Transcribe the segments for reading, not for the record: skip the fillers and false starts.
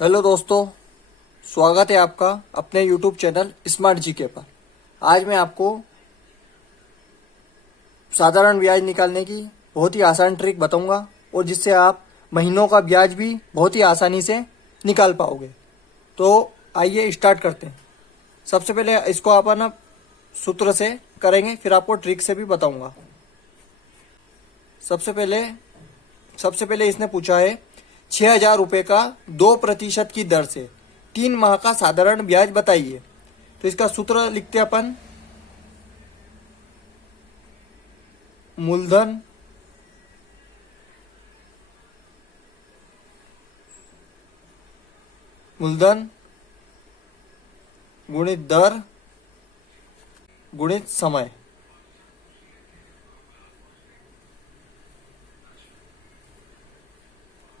Hello दोस्तों, स्वागत है आपका अपने यूट्यूब चैनल स्मार्ट जीके पर। आज मैं आपको साधारण ब्याज निकालने की बहुत ही आसान ट्रिक बताऊंगा और जिससे आप महीनों का ब्याज भी बहुत ही आसानी से निकाल पाओगे। तो आइए स्टार्ट करते हैं। सबसे पहले इसको अपन सूत्र से करेंगे, फिर आपको ट्रिक से भी बताऊंगा। सबसे पहले इसने पूछा है 6,000 रुपये का 2% की दर से 3 माह का साधारण ब्याज बताइए। तो इसका सूत्र लिखते हैं अपन। मूलधन गुणित दर गुणित समय।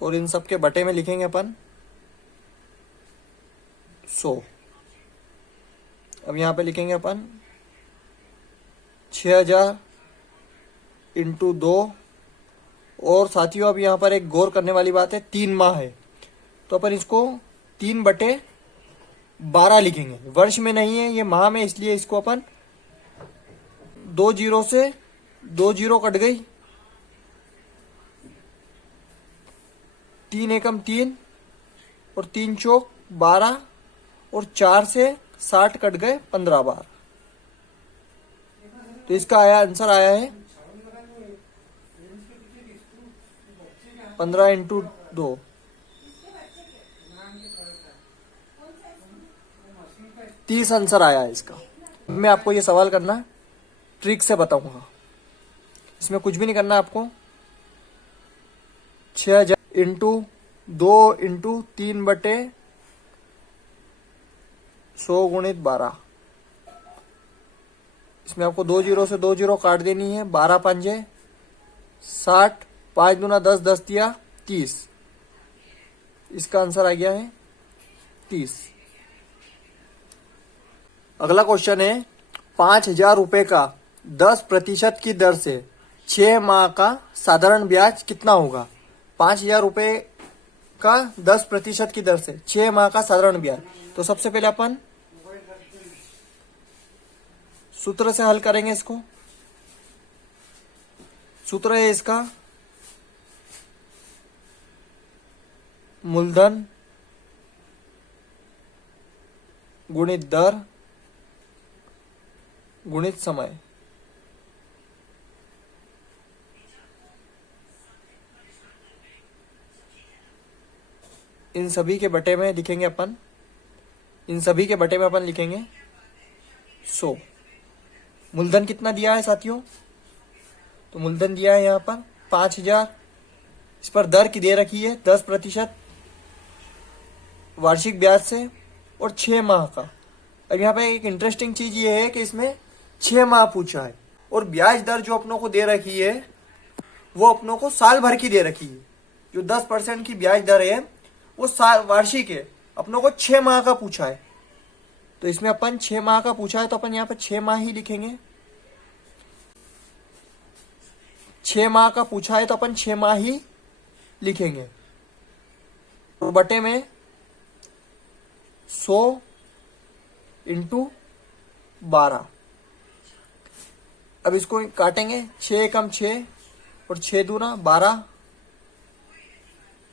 और इन सब के बटे में लिखेंगे अपन 100। अब यहां पे लिखेंगे अपन 6,000 इंटू 2। और साथियों, अब यहां पर एक गौर करने वाली बात है, 3 माह है तो अपन इसको 3/12 लिखेंगे। वर्ष में नहीं है, ये माह में, इसलिए इसको अपन 2 जीरो से 2 जीरो कट गई, 3 एकम 3 और 3 चौक 12 और 4 से 60 कट गए 15 बार। तो इसका आंसर आया है 15 इंटू 2, 30 आंसर आया है इसका। मैं आपको ये सवाल करना ट्रिक से बताऊंगा। इसमें कुछ भी नहीं करना आपको। 6,000 इंटू 2 इंटू 3/100 गुणित 12। इसमें आपको 2 जीरो से 2 जीरो काट देनी है। 12 पंजे 60, 5 दूना 10, 10 दिया 30। इसका आंसर आ गया है 30। अगला क्वेश्चन है 5,000 रुपये का 10% की दर से 6 माह का साधारण ब्याज कितना होगा। 5,000 रुपये का 10% की दर से 6 माह का साधारण ब्याज। तो सबसे पहले अपन सूत्र से हल करेंगे इसको। सूत्र है इसका मूलधन गुणित दर गुणित समय। इन सभी के बटे में लिखेंगे अपन 100। मूलधन कितना दिया है साथियों? तो मूलधन दिया है यहाँ पर 5,000। इस पर दर की दे रखी है 10% वार्षिक ब्याज से और 6 माह का। अब यहाँ पे एक इंटरेस्टिंग चीज ये है कि इसमें 6 माह पूछा है और ब्याज दर जो अपनों को दे रखी है वो अपनों को साल भर की दे रखी है। जो 10% की ब्याज दर है वो वार्षिक है, अपनों को 6 माह का पूछा है। तो इसमें अपन 6 माह का पूछा है तो अपन यहाँ पर 6 माह ही लिखेंगे। 6 माह का पूछा है तो अपन 6 माह ही लिखेंगे। तो बटे में 100 इंटू 12। अब इसको काटेंगे। 6 एकम 6 और 6 दूना 12,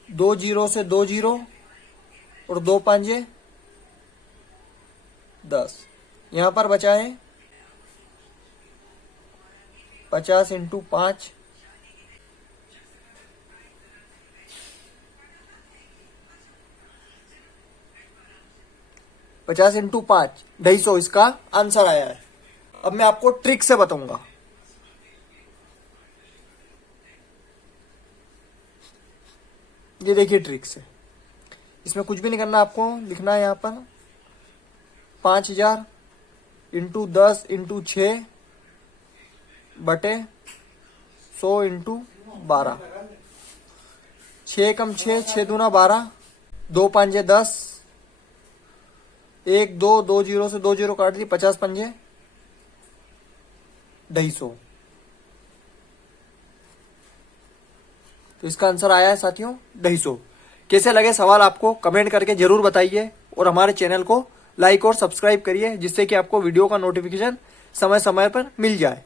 2 जीरो से 2 जीरो और 2 पंजे 10। यहां पर बचा है 50 इंटू 5, 50 इंटू 5 250। इसका आंसर आया है। अब मैं आपको ट्रिक से बताऊंगा। ये देखिए ट्रिक से। इसमें कुछ भी नहीं करना, आपको लिखना है यहाँ पर 5,000 इंटू 10 इंटू 6 बटे 100 इंटू 12। 6 एकम 6, 6 दूना 12, 2 पंजे 10, 1 2 2 जीरो से 2 जीरो काट दी, 50 पंजे 250। तो इसका आंसर आया है साथियों 250। कैसे लगे सवाल आपको कमेंट करके जरूर बताइए और हमारे चैनल को लाइक और सब्सक्राइब करिए, जिससे कि आपको वीडियो का नोटिफिकेशन समय समय पर मिल जाए।